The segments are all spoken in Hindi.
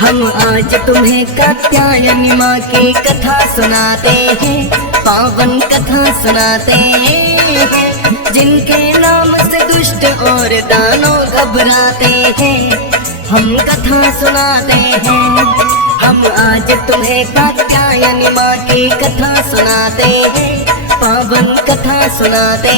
हम आज तुम्हें कात्यायनी माँ की कथा सुनाते हैं, पावन कथा सुनाते हैं, जिनके नाम से दुष्ट और दानव घबराते हैं। हम कथा सुनाते हैं, हम आज तुम्हें कात्यायनी माँ की कथा सुनाते हैं, पावन कथा सुनाते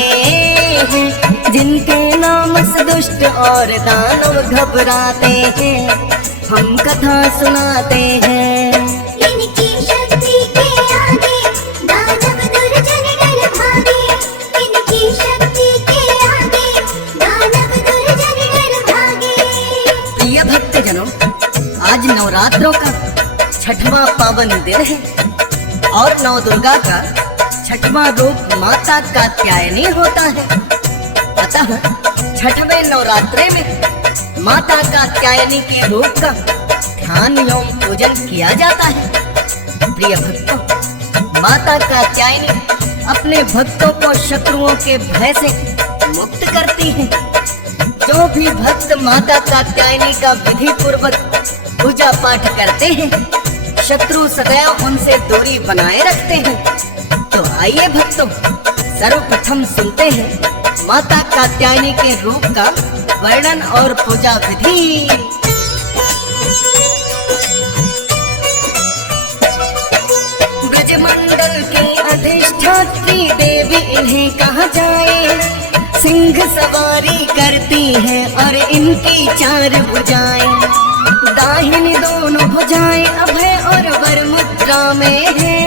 हैं, जिनके नाम से दुष्ट और दानव घबराते हैं। हम कथा सुनाते हैं। इनकी शक्ति के आगे दानव दुर्जन डर भागे, इनकी शक्ति के आगे दानव दुर्जन डर भागे। प्रिय भक्तजनों, आज नवरात्रों का छठवां पावन दिन है और नव दुर्गा का छठवां रूप माता कात्यायनी होता है। अतः छठवें नवरात्रे में माता कात्यायनी के रूप का ध्यान एवं पूजन किया जाता है। प्रिय भक्तों, माता कात्यायनी अपने भक्तों को शत्रुओं के भय से मुक्त करती है। जो भी भक्त माता कात्यायनी का विधि पूर्वक पूजा पाठ करते हैं, शत्रु सदैव उनसे दूरी बनाए रखते हैं। तो आइए भक्तों, सर्वप्रथम सुनते हैं माता कात्यायनी के रूप का वर्णन और पूजा विधि। ब्रजमंडल की अधिष्ठात्री देवी इन्हें कहा जाए, सिंह सवारी करती है और इनकी चार भुजाएं, दाहिनी दोनों भुजाएं अभय और वर मुद्रा में है,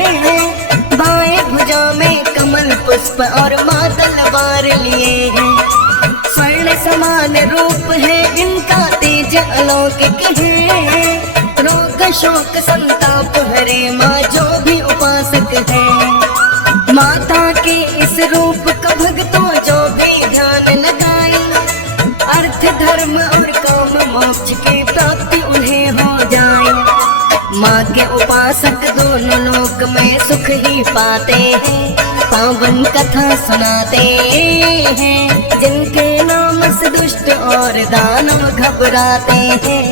बाएं भुजा में कमल पुष्प और माँ तलवार लिए है, स्वर्ण समान रूप है इनका तेज अलौकिक है, रोग शोक संताप हरे माँ जो भी उपासक है। माता के इस रूप का भक्तों जो भी ध्यान लगाए, अर्थ धर्म और काम मोक्ष की प्राप्ति उन्हें हो जाए। माँ के उपासक दोनों लोक में सुख ही पाते हैं, पावन कथा सुनाते हैं, जिनके नाम से दुष्ट और दानव घबराते हैं।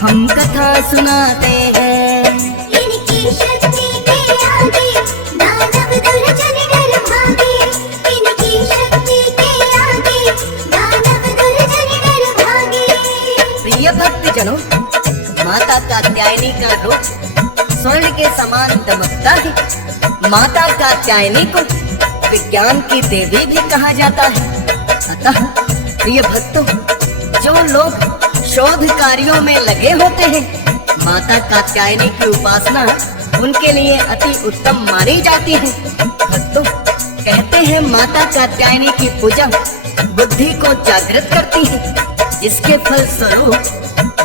हम कथा सुनाते हैं। इनकी शक्ति के आगे दानव दुर्जन डर भागे, इनकी शक्ति के आगे दानव दुर्जन डर भागे। प्रिय भक्तजनों, माता कात्यायनी का रूप स्वर्ण के समान दमकता है। माता कात्यायनी को विज्ञान की देवी भी कहा जाता है। अतः प्रिय भक्तों, जो लोग शोध कार्यों में लगे होते हैं, माता कात्यायनी की उपासना उनके लिए अति उत्तम मानी जाती है। भक्तों, कहते हैं माता कात्यायनी की पूजा बुद्धि को जागृत करती है, जिसके फल स्वरूप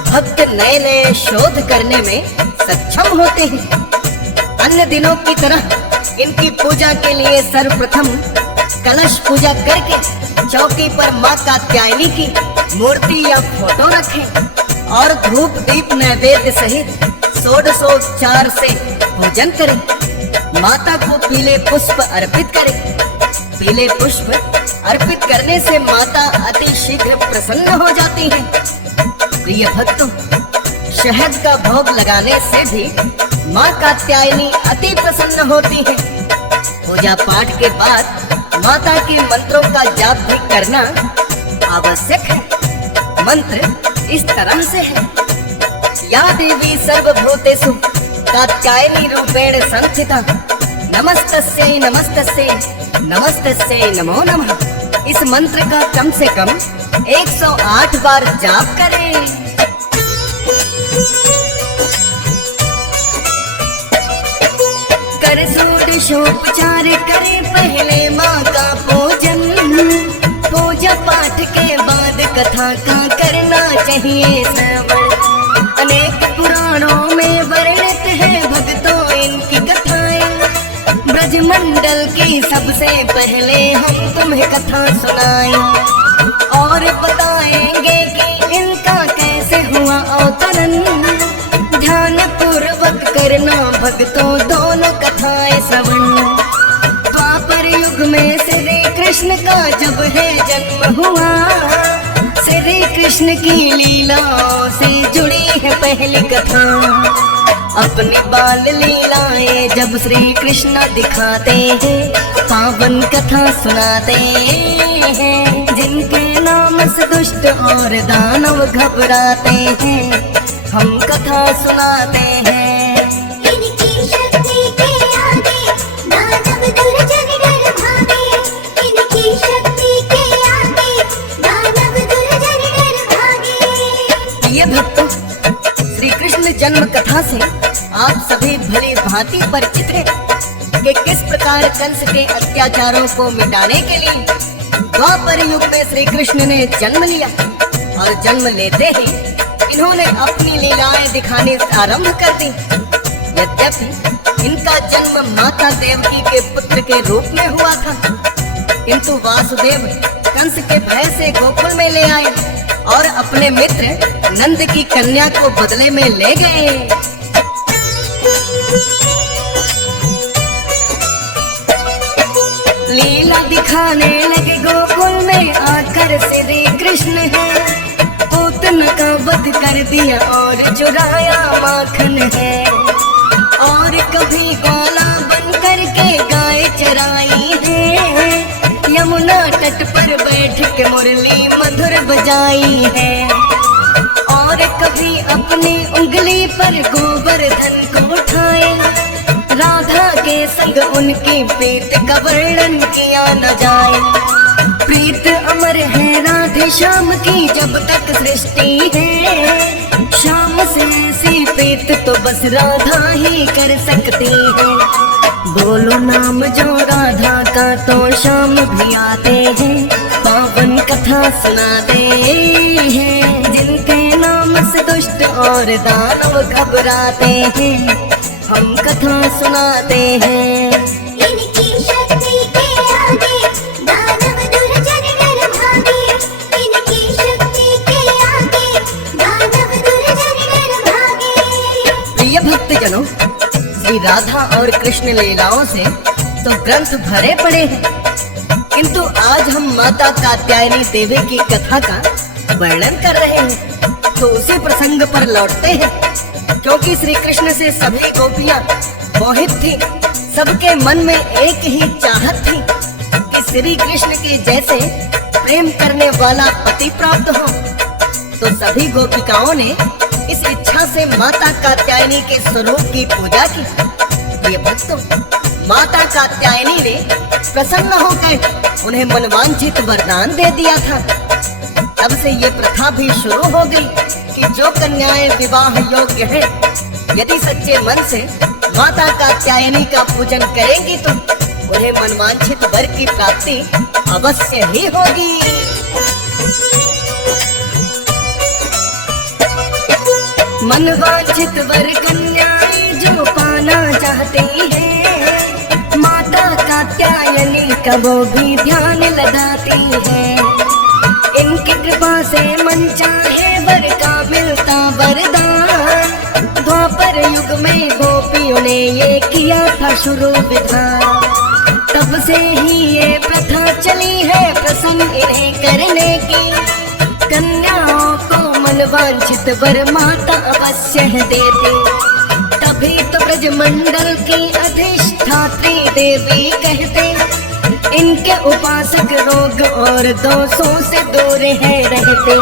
भक्त नए नए शोध करने में सक्षम होते हैं। अन्य दिनों की तरह इनकी पूजा के लिए सर्वप्रथम कलश पूजा करके चौकी पर माँ कात्यायनी की मूर्ति या फोटो रखें और धूप दीप नैवेद्य सहित षोडशोपचार से पूजन करें। माता को पीले पुष्प अर्पित करें। पीले पुष्प अर्पित करने से माता अति शीघ्र प्रसन्न हो जाती है। प्रिय भक्तों, शहद का भोग लगाने से भी माँ कात्यायनी अति प्रसन्न होती है। पूजा पाठ के बाद माता के मंत्रों का जाप भी करना आवश्यक है। मंत्र इस तरह से है: या देवी सर्वभूतेषु कात्यायनी रूपेण संस्थिता, नमस्तस्यै नमस्तस्यै नमस्तस्यै नमो नमः। इस मंत्र का कम से कम 108 बार जाप करें। कर षोडशोपचार करे पहले माँ का पूजन, पूजा पाठ के बाद कथा का करना चाहिए श्रवण। अनेक पुराणों में वर्णित है भक्तों इनकी कथाएं, ब्रजमंडल की सबसे पहले हम तुम्हें कथा सुनाएं और बताएंगे कि इनका कैसे हुआ अवतरण। ध्यान पूर्वक करना भक्तों दोनों कथाएं श्रवण। द्वापर युग में श्री कृष्ण का जब है जन्म हुआ, श्री श्री कृष्ण की लीलाओं से जुड़ी है पहली कथा। अपनी बाल लीलाएं जब श्री कृष्ण दिखाते हैं, पावन कथा सुनाते हैं। जिनके नाम से दुष्ट और दानव घबराते हैं, हम कथा सुनाते हैं। इनकी शक्ति के आगे दानव दुर्जन डर भागे। इनकी शक्ति के आगे दानव दुर्जन डर भागे। प्रिय भक्तों, श्री कृष्ण जन्म कथा से आप सभी भली भांति परिचित हैं कि किस प्रकार कंस के अत्याचारों को मिटाने के लिए द्वापर युग में श्री कृष्ण ने जन्म लिया और जन्म लेते ही इन्होंने अपनी लीलाएं दिखाने आरंभ कर दी। यद्यपि इनका जन्म माता देवकी के पुत्र के रूप में हुआ था, किंतु वासुदेव कंस के भय से गोकुल में ले आए और अपने मित्र नंद की कन्या को बदले में ले गए। लीला दिखाने लगे गोकुल में आकर श्री कृष्ण है। पूतन का वध कर दिया और चुराया माखन है। और कभी ग्वाला बन करके गाय चराई है। यमुना तट पर बैठ के मुरली मधुर बजाई है। और कभी अपनी उंगली पर गोवर्धन को उठाए। राधा के संग उनकी प्रीत का वर्णन किया न जाए। प्रीत अमर है राधे श्याम की जब तक सृष्टि है। श्याम से ऐसी प्रीत तो बस राधा ही कर सकती है। बोलो नाम जो राधा का तो श्याम भी आते हैं। पावन कथा सुनाते हैं। जिनके नाम से दुष्ट और दानव घबराते हैं, हम कथा सुनाते हैं। इनकी शक्ति के आगे दानव दुर्जन डर भागे। इनकी शक्ति के आगे दानव दुर्जन डर भागे। प्रिय भक्तजनों, श्री राधा और कृष्ण लीलाओं से तो ग्रंथ भरे पड़े हैं, किंतु आज हम माता कात्यायनी देवी की कथा का वर्णन कर रहे हैं। तो उसी प्रसंग पर लौटते हैं, क्योंकि श्री कृष्ण से सभी गोपियां मोहित थी। सबके मन में एक ही चाहत थी कि श्री कृष्ण के जैसे प्रेम करने वाला पति प्राप्त हो। तो सभी गोपिकाओं ने इस इच्छा से माता कात्यायनी के स्वरूप की पूजा की। ये भक्तों, माता कात्यायनी ने प्रसन्न होकर उन्हें मनवांछित वरदान दे दिया था। तब से ये प्रथा भी शुरू हो गई कि जो कन्याएं विवाह योग्य हैं, यदि सच्चे मन से माता कात्यायनी का पूजन करेंगी तो उन्हें मनवांछित वर की प्राप्ति अवश्य ही होगी। मनवांछित वर कन्याएं जो पाना चाहती हैं, माता कात्यायनी का वो भी ध्यान लगाती है। इनकी कृपा से मन चाहे वर का मिलता वरदान। द्वापर युग में गोपियों ने ये किया था शुरू विधान। तब से ही ये प्रथा चली है प्रसन्न इन्हें करने की। कन्याओं को मनवांछित वर माता अवश्य देती। तभी तो ब्रजमंडल की अधिष्ठात्री देवी कहते, इनके उपासक रोग और दोषों से दूर है रहते।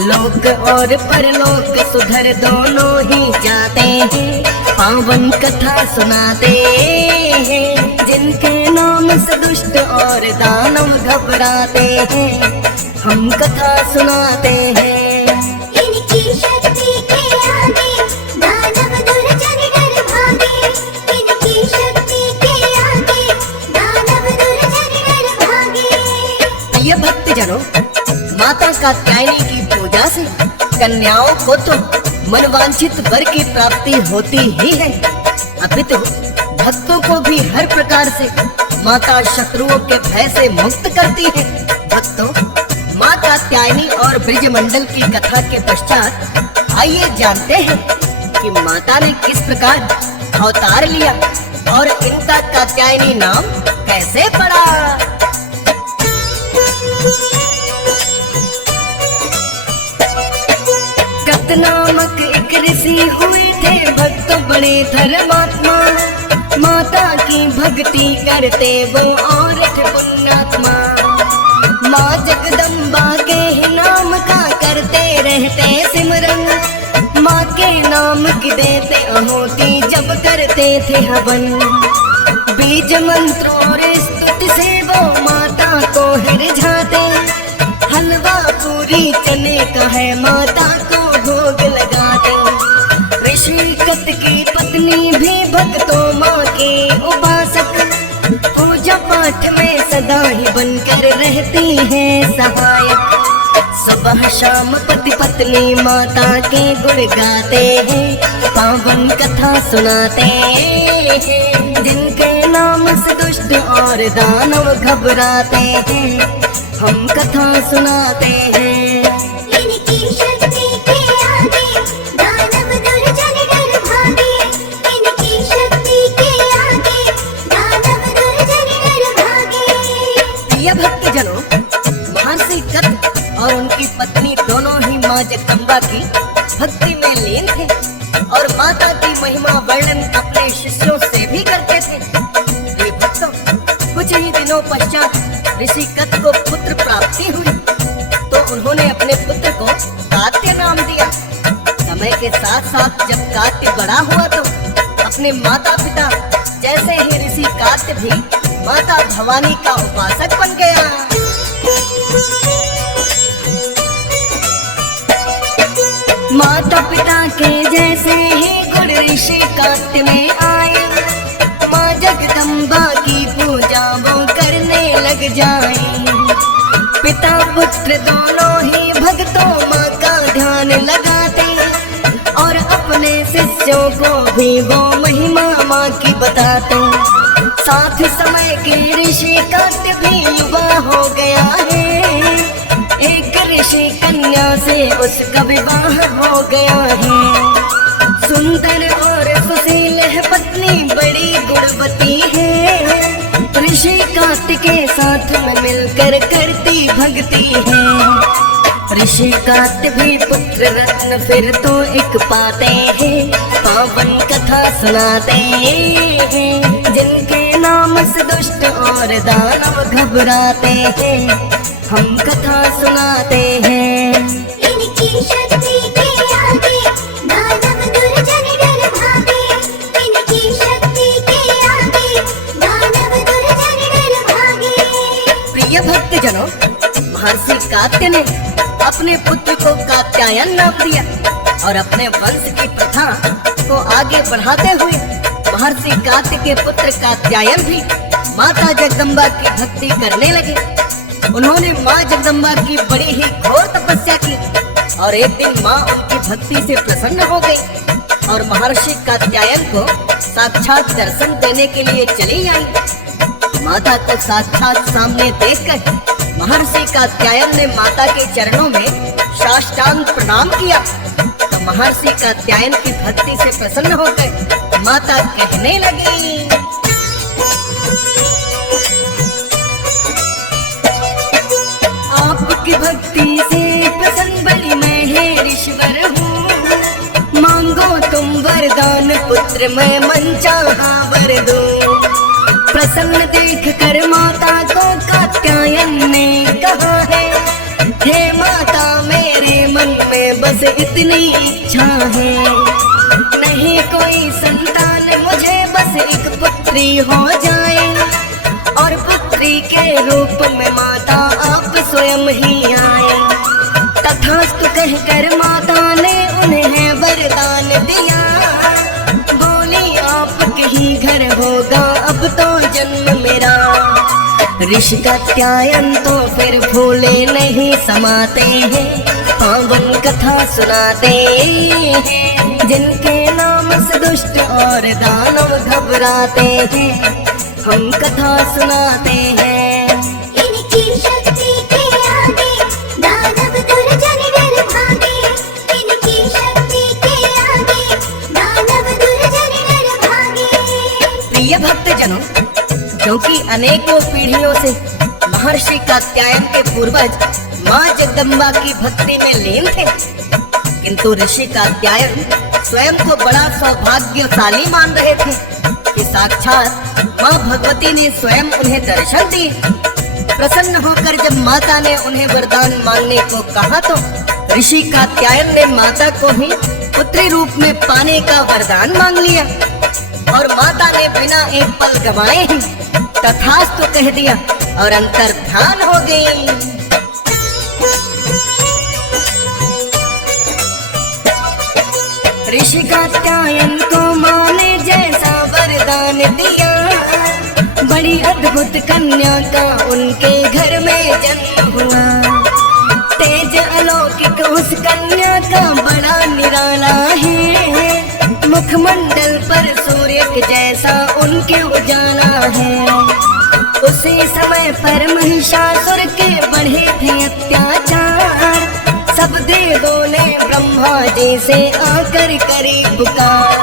लोक और परलोक सुधर दोनों ही जाते हैं। पावन कथा सुनाते हैं। जिनके नाम से दुष्ट और दानव घबराते हैं, हम कथा सुनाते हैं। इनकी शक्ति के आगे दानव दुर्जन डर भागे। इनकी शक्ति के आगे दानव दुर्जन डर भागे। प्रिय भक्तजनों, माता कात्यायनी की पूजा से कन्याओं को तो मनवांछित वर की प्राप्ति होती ही है, अपितु भक्तों को भी हर प्रकार से माता शत्रुओं के भय से मुक्त करती है। भक्तों, माँ कात्यायनी और ब्रजमंडल की कथा के पश्चात आइए जानते हैं कि माता ने किस प्रकार अवतार लिया और इनका कात्यायनी नाम कैसे पड़ा। नामक एक ऋषि हुए थे भक्त बड़े धर्मात्मा। माता की भक्ति करते वो और थे पुण्यात्मा। माँ जगदम्बा के ही नाम का करते रहते सिमरन। माँ के नाम की देते आहुति जब करते थे हवन। बीज मंत्र और स्तुति से वो माता को रिझाते। हलवा पूरी चने का है माता को भोग लगाते। ऋषि कत की पत्नी भी भक्तों माँ के उपासक। पूजा पाठ में सदा ही बनकर रहती है सहायक। सुबह शाम पति पत्नी माता के गुण गाते हैं। पावन कथा सुनाते हैं। जिनके नाम से दुष्ट और दानव घबराते हैं। हम कथा सुनाते हैं। इनकी शक्ति के आगे दानव दुर्जन डर भागे। इनकी शक्ति के आगे दानव दुर्जन डर भागे। प्रिय भक्तजनों, महर्षि कत और उनकी पत्नी दोनों ही माँ जगदम्बा की भक्ति में लीन थे और माता की महिमा वर्णन अपने शिष्यों से भी करते थे। प्रिय भक्तों, कुछ ही दिनों पश्चात ऋषि कत को पुत्र प्राप्ति हुई तो उन्होंने अपने पुत्र को कात्य नाम दिया। समय के साथ साथ जब कात्य बड़ा हुआ तो अपने माता पिता जैसे ही ऋषि कात्य भी माता भवानी का उपासक बन गया। माता पिता के जैसे ही गुण ऋषि कात्य में आए। माँ जगदम्बा की पूजा वो करने लग जाए। पिता पुत्र दोनों ही भक्तों माँ का ध्यान लगाते और अपने शिष्यों को भी वो महिमा माँ की बताते। साथ समय के ऋषि कात्य भी युवा हो गया है। एक ऋषि कन्या से उसका विवाह हो गया है। सुंदर और सुशील है पत्नी बड़ी गुणवती है। ऋषि कात्य के साथ में मिलकर करती भक्ति है। ऋषि कात्य भी पुत्र रत्न फिर तो एक पाते हैं। पावन कथा सुनाते हैं। जिनके नाम से दुष्ट और दानव घबराते हैं। हम कथा सुनाते हैं। इनकी शक्ति के आगे दानव दुर्जन डर भागे। इनकी शक्ति के आगे दानव दुर्जन डर भागे। प्रिय भक्तजनों, महर्षि कात्य ने अपने पुत्र को कात्यायन नाम दिया और अपने वंश की प्रथा को आगे बढ़ाते हुए महर्षि कात्य के पुत्र कात्यायन भी माता जगदम्बा की भक्ति करने लगे। उन्होंने माँ जगदम्बा की बड़ी ही घोर तपस्या की और एक दिन माँ उनकी भक्ति से प्रसन्न हो गई और महर्षि कात्यायन को साक्षात दर्शन देने के लिए चली आई। माता को साक्षात सामने देखकर महर्षि कात्यायन ने माता के चरणों में साष्टांग प्रणाम किया तो महर्षि कात्यायन की भक्ति से प्रसन्न होकर माता कहने लगी, आपकी भक्ति से प्रसन्न बड़ी मैं है ऋषिवर हूँ। मांगो तुम वरदान पुत्र मैं मन चाहा वर दूं। प्रसन्न देख कर माता को कात्यायन ने कहा है, हे माता मेरे मन में बस इतनी इच्छा है। नहीं कोई संतान मुझे बस एक पुत्री हो जाए और पुत्री के रूप में माता आप स्वयं ही आए। तथास्तु कहकर माता ने उन्हें वरदान दिया। बोली आपके ही घर होगा अब तो जन्म मेरा। ऋषि कात्यायन तो फिर भूले नहीं समाते हैं। पावन कथा सुनाते हैं। जिनके नाम से दुष्ट और दानव घबराते हैं। हम कथा सुनाते हैं। इनकी शक्ति के आगे दानव दुर्जन डर भागे। इनकी शक्ति के आगे दानव दुर्जन डर भागे। प्रिय भक्तजनों, क्योंकि अनेकों पीढ़ियों से महर्षि कात्यायन के पूर्वज माँ जगदम्बा की भक्ति में लीन थे, किंतु ऋषि कात्यायन स्वयं को बड़ा सौभाग्यशाली मान रहे थे कि साक्षात माँ भगवती ने स्वयं उन्हें दर्शन दिए। प्रसन्न होकर जब माता ने उन्हें वरदान मांगने को कहा तो ऋषि कात्यायन ने माता को ही पुत्री रूप में पाने का वरदान मांग लिया और माता ने बिना एक पल गवाए ही तथास्तु कह दिया और अंतर्ध्यान हो गई। ऋषि कात्यायन को माँ ने जैसा वरदान दिया, बड़ी अद्भुत कन्या का उनके घर में जन्म हुआ। तेज अलौकिक उस कन्या का बड़ा निराला है, मुखमंडल पर सूर्य के जैसा उनके उजाला है। उसी समय पर महिषासुर के बढ़े थे अत्याचार, सब देवों ने ब्रह्मा जी से आकर करी पुकार।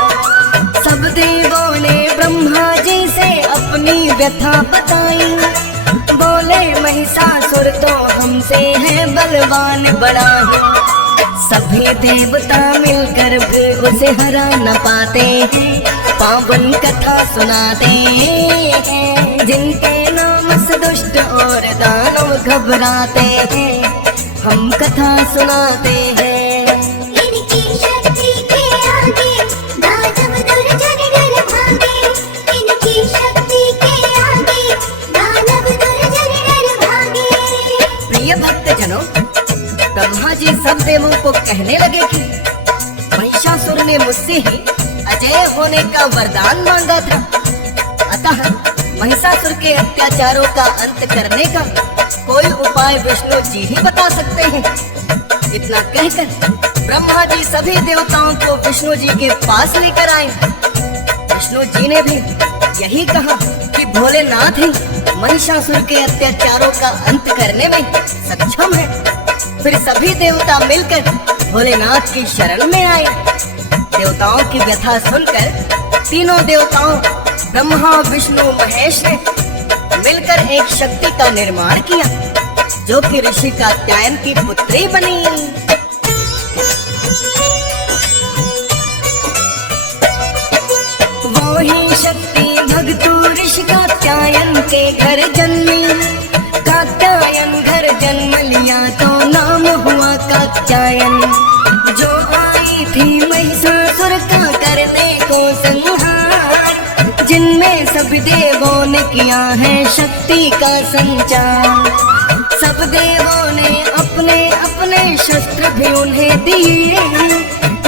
सब देवों ने ब्रह्मा जी से अपनी व्यथा बताई, बोले महिषासुर तो हमसे है बलवान बड़ा। सभी देवता मिलकर भी उसे हरा न पाते हैं, पावन कथा सुनाते हैं, जिनके नाम से दुष्ट और दानव घबराते हैं, हम कथा सुनाते हैं। इनकी शक्ति के आगे दानव दुर्जन डर भागे, इनकी शक्ति के आगे दानव दुर्जन डर भागे। प्रिय भक्तजनों, ब्रह्मा जी सब देवों को कहने लगे कि महिषासुर ने मुझसे ही अजय होने का वरदान मांगा था, अतः महिषासुर के अत्याचारों का अंत करने का कोई उपाय विष्णु जी ही बता सकते हैं। इतना कहकर ब्रह्मा जी सभी देवताओं को विष्णु जी के पास लेकर आए। विष्णु जी ने भी यही कहा कि भोलेनाथ ही महिषासुर के अत्याचारों का अंत करने में सक्षम है। फिर सभी देवता मिलकर भोलेनाथ की शरण में आए। देवताओं की व्यथा सुनकर तीनों देवताओं ब्रह्मा विष्णु महेश ने मिलकर एक शक्ति का निर्माण किया, जो कि ऋषि कात्यायन की पुत्री बनी। वो ही शक्ति भगतु ऋषि कात्यायन के घर जन्मी। कात्यायन घर जन्म लिया तो नाम हुआ कात्यायन। जो आई थी महिषासुर का करने को संहार, जिनमें सब देवों ने किया है शक्ति का संचार। सब देवों ने अपने अपने शस्त्र भी उन्हें दिए।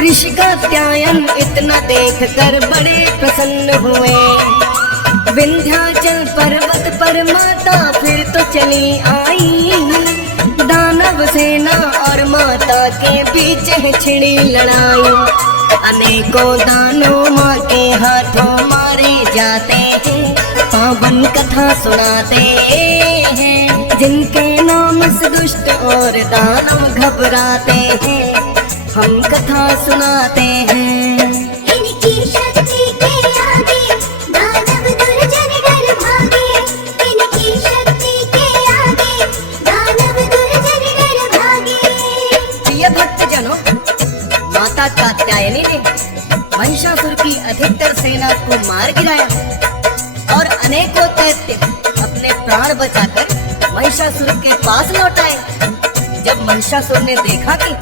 ऋषि कात्यायन इतना देखकर बड़े प्रसन्न हुए। विंध्याचल पर्वत पर माता फिर तो चली आई। दानव सेना और माता के बीच छिड़ी लड़ाई। अनेकों दानव माँ के हाथों मारे जाते हैं, पावन कथा सुनाते हैं, जिनके नाम से दुष्ट और दानव घबराते हैं, हम कथा सुनाते हैं। इनकी शक्ति के आगे दानव दुर्जन डर भागे, इनकी शक्ति के आगे दानव दुर्जन डर भागे। प्रिय भक्तजनों, माता कात्यायनी ने महिषासुर की अधिकतर सेना को मार गिराया और अनेकों दैत्य अपने प्राण बचाकर महिषासुर के पास लौट आए। जब महिषासुर ने देखा कि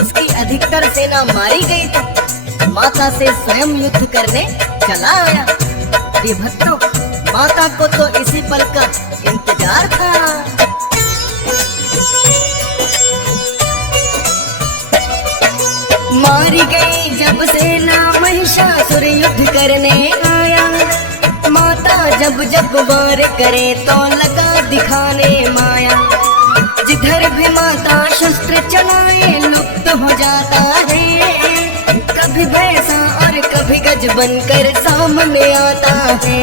उसकी अधिकतर सेना मारी गई तो माता से स्वयं युद्ध करने चला आया। प्रिय भक्तों, माता को तो इसी पल का इंतजार था। मारी गई जब सेना महिषासुर युद्ध करने आया। माता जब जब वार करे तो लगा दिखाने माया। जिधर भी माता शस्त्र चलाए लुप्त हो जाता है। कभी भैंसा और कभी गज बनकर सामने आता है।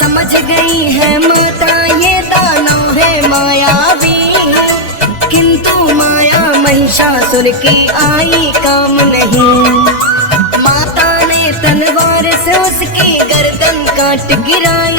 समझ गई है माता ये दानव है मायावी, किंतु माया महिषासुर की आई काम नहीं। माता ने तलवार से उसकी गर्दन काट गिराई।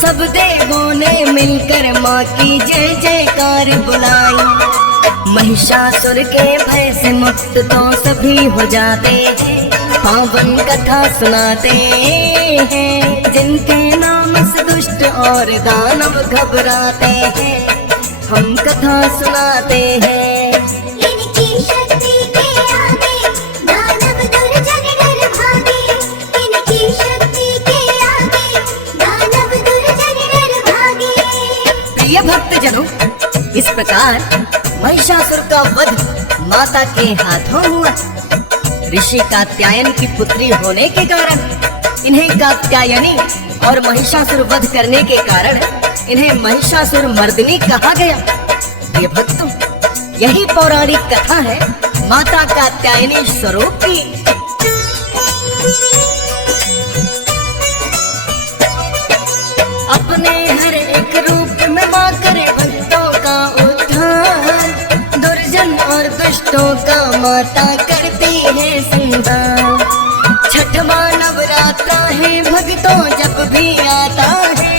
सब देवों ने मिलकर माँ की जय जयकार बुलाई। महिषासुर के भय से मुक्त तो सभी हो जाते हैं, पावन कथा सुनाते हैं। जिनके नाम से दुष्ट और दानव घबराते हैं, हम कथा सुनाते हैं। इनकी शक्ति के आगे दानव दुर्जन डर भागे। इनकी शक्ति के आगे दानव दुर्जन डर भागे। प्रिय भक्तजनों, इस प्रकार महिषासुर का वध माता के हाथों हुआ। ऋषि कात्यायन की पुत्री होने के कारण इन्हें कात्यायनी और महिषासुर वध करने के कारण इन्हें महिषासुर मर्दिनी कहा गया। प्रिय भक्तों, यही पौराणिक कथा है माता कात्यायनी स्वरूप की। अपने हर एक रूप में मां करे भक्तों का उद्धार, दुर्जन और दुष्टों का माता करती है संहार। छठवां नवरात्रा है भक्तों जब भी आता है,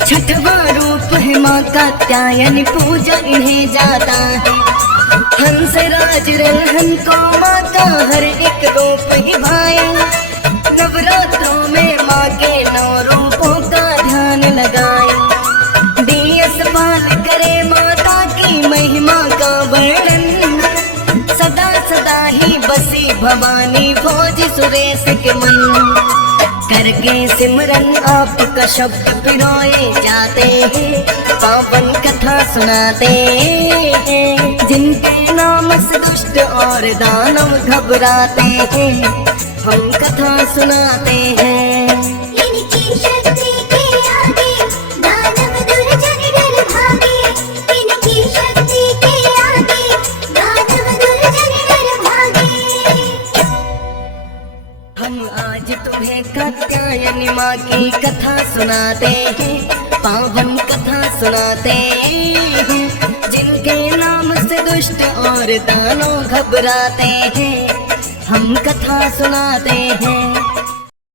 छठवां रूप है मां कात्यायनी, पूजा इन्हें जाता है। हंस राज रंहन को मां का हर एक रूप ही भाया। नवरात्रों में मां के 9 रूपों का ध्यान लगाए। दियस पाल करे माता की महिमा का वर्णन, सदा सदा ही बसी भवानी भोज सुरेश के मन। करके सिमरन आपका शब्द पिरोए जाते हैं, पावन कथा सुनाते हैं। जिनके नाम से दुष्ट और दानव घबराते हैं, हम कथा सुनाते हैं। इनकी शक्ति के आगे दानव दुर्जन डर भागे। इनकी शक्ति के आगे दानव दुर्जन डर भागे। हम आज तुम्हें कात्यायनी माँ की कथा सुनाते हैं, पावन कथा सुनाते हैं। जिनके नाम से दुष्ट और दानव घबराते हैं, हम कथा सुनाते हैं।